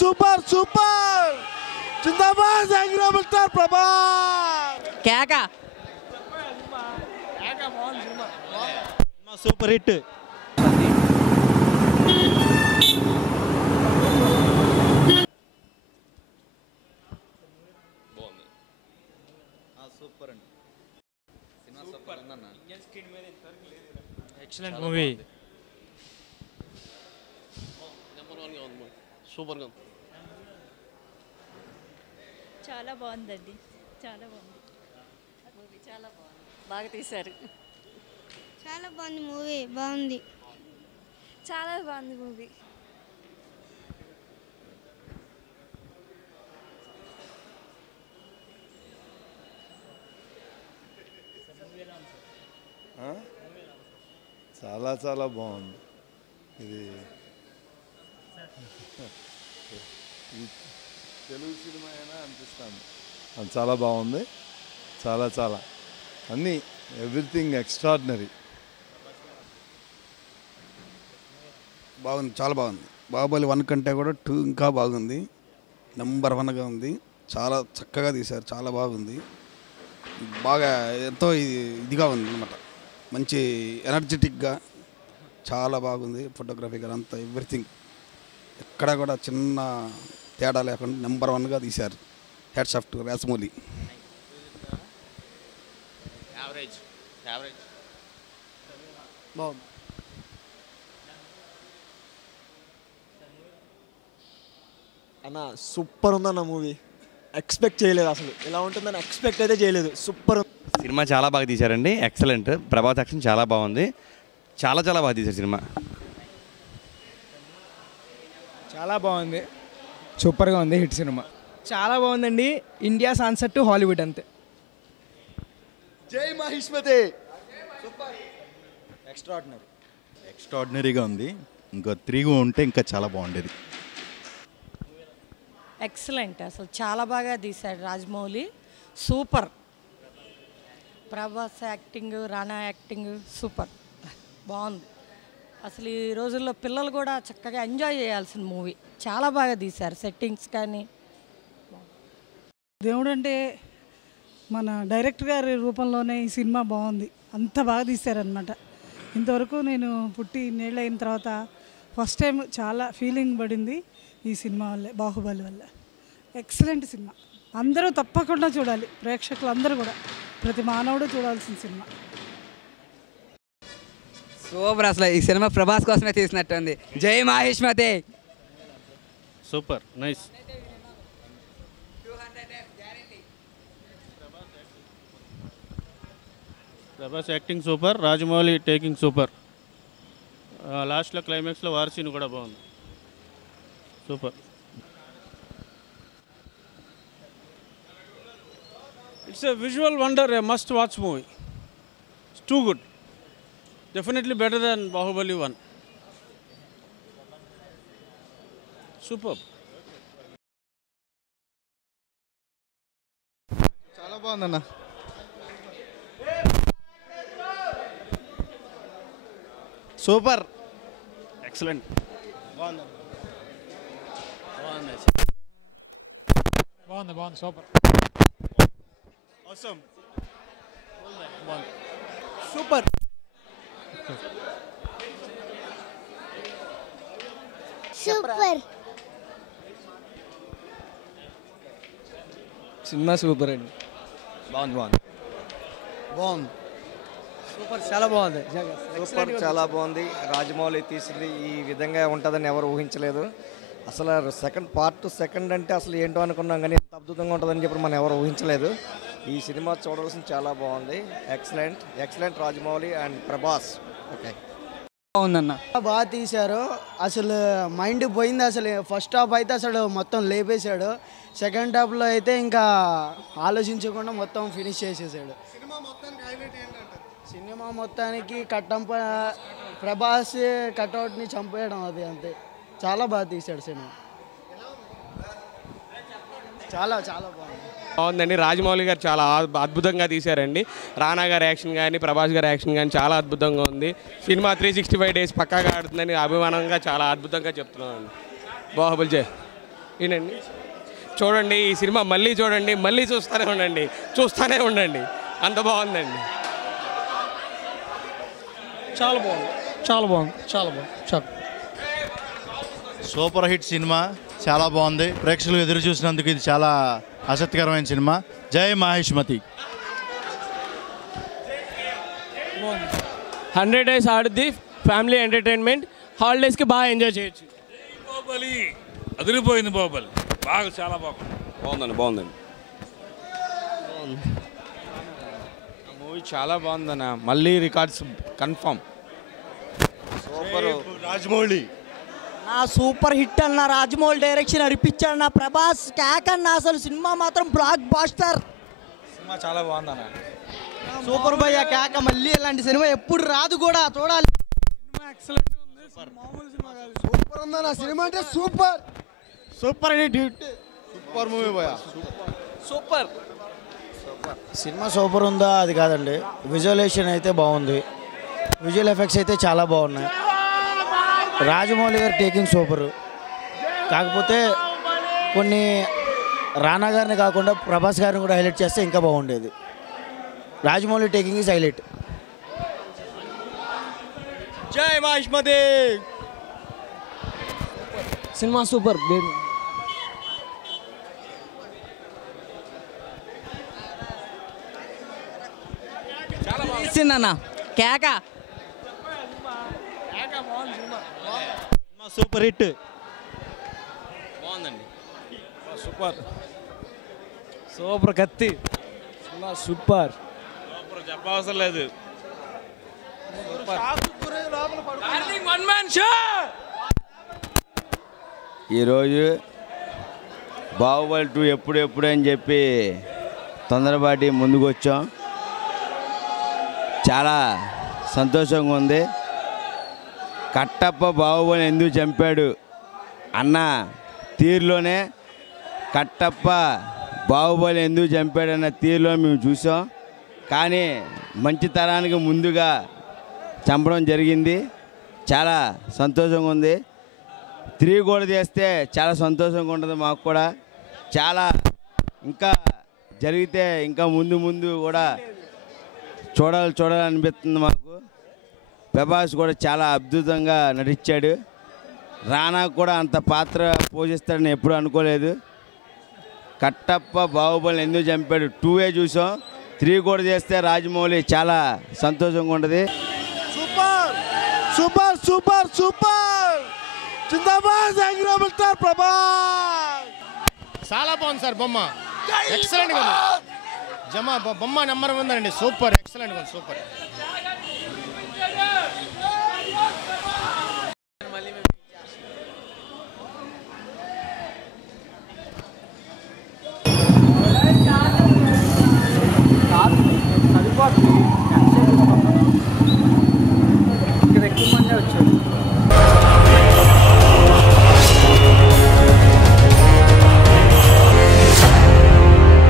Super super జిందాబాద్ అగ్రమిస్టర్ ప్రభాస్ కేక super hit. Super అండి. Cinema super ఉందన్న. Excellent movie. సూపర్ గా చాలా బాగుందండి, చాలా బాగుంది మూవీ, చాలా బాగుంది, బాగా తీశారు. చాలా బాగుంది మూవీ, బాగుంది, చాలా బాగుంది మూవీ. చాలా చాలా బాగుంది. ఇది తెలుగు సినిమా అయినా అనిపిస్తుంది. చాలా బాగుంది, చాలా చాలా అన్నీ ఎవ్రీథింగ్ ఎక్స్ట్రాడినరీ. బాగుంది, చాలా బాగుంది. బాహుబలి 1 కంటే కూడా 2 ఇంకా బాగుంది. నెంబర్ 1గా ఉంది. చాలా చక్కగా తీశారు, చాలా బాగుంది. బాగా ఎంతో ఇదిగా ఉంది అనమాట. మంచి ఎనర్జెటిక్గా చాలా బాగుంది. ఫోటోగ్రఫీ కానీ అంతా ఎవ్రీథింగ్ ఎక్కడ కూడా చిన్న తేడా లేకుండా నెంబర్ 1గా తీశారు. Heads off to Rajamouli. బాగుంది. అన్న సూపర్ ఉందన్న మూవీ. ఎక్స్పెక్ట్ చేయలేదు, అసలు ఇలా ఉంటుందని ఎక్స్పెక్ట్ అయితే చేయలేదు. సూపర్. సినిమా చాలా బాగా తీశారండి, ఎక్సలెంట్. ప్రభాస్ యాక్షన్ చాలా బాగుంది, చాలా చాలా బాగా తీశారు సినిమా. చాలా బాగుంది, సూపర్గా ఉంది, హిట్ సినిమా. చాలా బాగుందండి. ఇండియా సాన్సెట్ టు హాలీవుడ్ అంతే. జై మహిష్మతే. ఎక్స్ట్రాడినరీగా ఉంది. ఇంకా 3 ఉంటే ఇంకా చాలా బాగుండేది. ఎక్సలెంట్, అసలు చాలా బాగా తీశాడు రాజమౌళి. సూపర్. ప్రభాస్ యాక్టింగ్, రానా యాక్టింగ్ సూపర్, బాగుంది. అసలు ఈ రోజుల్లో పిల్లలు కూడా చక్కగా ఎంజాయ్ చేయాల్సిన మూవీ. చాలా బాగా తీశారు, సెట్టింగ్స్ కానీ. దేవుడు అంటే మన డైరెక్టర్ గారి రూపంలోనే ఈ సినిమా బాగుంది. అంత బాగా తీశారనమాట. ఇంతవరకు నేను పుట్టి ఇన్నేళ్ళు అయిన తర్వాత ఫస్ట్ టైం చాలా ఫీలింగ్ పడింది ఈ సినిమా వల్లే, బాహుబలి వల్ల. ఎక్సలెంట్ సినిమా, అందరూ తప్పకుండా చూడాలి. ప్రేక్షకులు అందరూ కూడా, ప్రతి మానవుడు చూడాల్సిన సినిమా. సూపర్. అసలు ఈ సినిమా ప్రభాస్ కోసమే తీసినట్టుంది. జై Mahishmati. Super nice. Prabhas acting super, Rajamouli taking super. లాస్ట్లో క్లైమాక్స్లో వార్ సీన్ కూడా బాగుంది. Super. It's a visual wonder, a must-watch movie. It's too good. Definitely better than Bahubali 1. Superb. చాలా బాగుందన్న. సూపర్. ఎక్సలెంట్. బాగుంది సూపర్. అవసరం. సూపర్. సూపర్ సినిమా సూపర్ అండి. బాగుంది బాగుంది బాగుంది. సూపర్, చాలా బాగుంది. సూపర్, చాలా బాగుంది. రాజమౌళి తీసింది ఈ విధంగా ఉంటుందని ఎవరు ఊహించలేదు. అసలు పార్ట్ 2 అంటే అసలు ఏంటో అనుకున్నాం, కానీ ఎంత అద్భుతంగా ఉంటుందని చెప్పి మనం ఎవరు ఊహించలేదు. ఈ సినిమా చూడవలసిన చాలా బాగుంది. Excellent, excellent Rajamouli and Prabhas. Okay, బాగుందన్న. బాగా తీశారు. అసలు మైండ్ పోయింది. అసలు ఫస్ట్ హాఫ్ అయితే అసలు మొత్తం లేపేశాడు. సెకండ్ హాఫ్లో అయితే ఇంకా ఆలోచించకుండా మొత్తం ఫినిష్ చేసేసాడు. సినిమా మొత్తానికి ప్రభాస్ కట్అవుట్ని చంపేయడం, అది అంతే. చాలా బాగా తీశాడు సినిమా. చాలా చాలా బాగుంది. బాగుందండి. రాజమౌళి గారు చాలా అద్భుతంగా తీశారండి. రానా గారి యాక్షన్ కానీ, ప్రభాస్ గారి యాక్షన్ కానీ చాలా అద్భుతంగా ఉంది. సినిమా 365 days పక్కాగా ఆడుతుందని అభిమానంగా చాలా అద్భుతంగా చెప్తున్నానండి. బాహుబలి జై. ఈయనండి చూడండి ఈ సినిమా మళ్ళీ చూడండి, మళ్ళీ చూస్తూనే ఉండండి, అంత బాగుందండి. చాలా బాగుంది, చాలా బాగుంది, చాలా బాగుంది, చాలా సూపర్ హిట్ సినిమా, చాలా బాగుంది. ప్రేక్షకులు ఎదురు చూసినందుకు ఇది చాలా ఆసక్తికరమైన సినిమా. జై మహేష్మతి. 100 days ఆడుద్ది, ఫ్యామిలీ ఎంటర్టైన్మెంట్, హాలిడేస్కి బాగా ఎంజాయ్ చేయొచ్చు. బాహుబలి అదిరిపోయింది, బాహుబలి బాగా చాలా బాగుందండి. మూవీ చాలా బాగుందన్న, మళ్ళీ records confirm. Super Rajamouli super hit అన్న, రాజమౌళి డైరెక్షన్ అనిపించాడు నా, ప్రభాస్ క్యాక్ అన్న, అసలు సినిమా మాత్రం బ్లాక్ బాస్టర్. సినిమా చాలా బాగుందన్న, సూపర్ భయ్య క్యాక, మళ్ళీ ఇలాంటి సినిమా ఎప్పుడు రాదు కూడా, చూడాలి. సూపర్ ఉందన్న సినిమా, అంటే super super hit super movie భయ్యా, సూపర్. సినిమా సూపర్ ఉందా అది కాదండి, విజువలేషన్ అయితే బాగుంది, విజువల్ ఎఫెక్ట్స్ అయితే చాలా బాగున్నాయి. రాజమౌళి గారు టేకింగ్ సూపరు, కాకపోతే కొన్ని రానా గారిని కాకుండా ప్రభాస్ గారిని కూడా హైలైట్ చేస్తే ఇంకా బాగుండేది. Rajamouli taking is highlight. జై మహేష్మతి. Cinema super. ఇచ్చిందన్న కేక. సూపర్ హిట్, బాగుందండి. సూపర్ కత్తి, సూపర్. చెప్పవసరం లేదు. ఈరోజు బాహుబలి 2 ఎప్పుడు అని చెప్పి తొందరపాటి ముందుకు వచ్చాం. చాలా సంతోషంగా ఉంది. కట్టప్ప బాహుబలి ఎందుకు చంపాడు అన్న తీరులోనే కట్టప్ప బాహుబలి ఎందుకు చంపాడన్న తీరులో మేము చూసాం. కానీ మంచి తరానికి ముందుగా చంపడం జరిగింది. చాలా సంతోషంగా ఉంది. 3 కూడా చేస్తే చాలా సంతోషంగా ఉంటుంది మాకు కూడా. చాలా ఇంకా జరిగితే ఇంకా ముందు కూడా చూడాలనిపిస్తుంది మాకు. ప్రభాస్ కూడా చాలా అద్భుతంగా నటించాడు. రానా కూడా అంత పాత్ర పోషిస్తాడని ఎప్పుడు అనుకోలేదు. కట్టప్ప బాహుబలి ఎందుకు చంపాడు 2 చూసాం. 3 కూడా చేస్తే రాజమౌళి చాలా సంతోషంగా ఉంటుంది. సూపర్ సూపర్ సూపర్ సూపర్ జిందాబాద్ ప్రభాస్. చాలా బాగుంది సార్. బొమ్మ ఎక్సలెంట్గా ఉంది. బొమ్మ నెంబర్ ఉందండి. సూపర్ ఎక్సలెంట్గా ఉంది. సూపర్.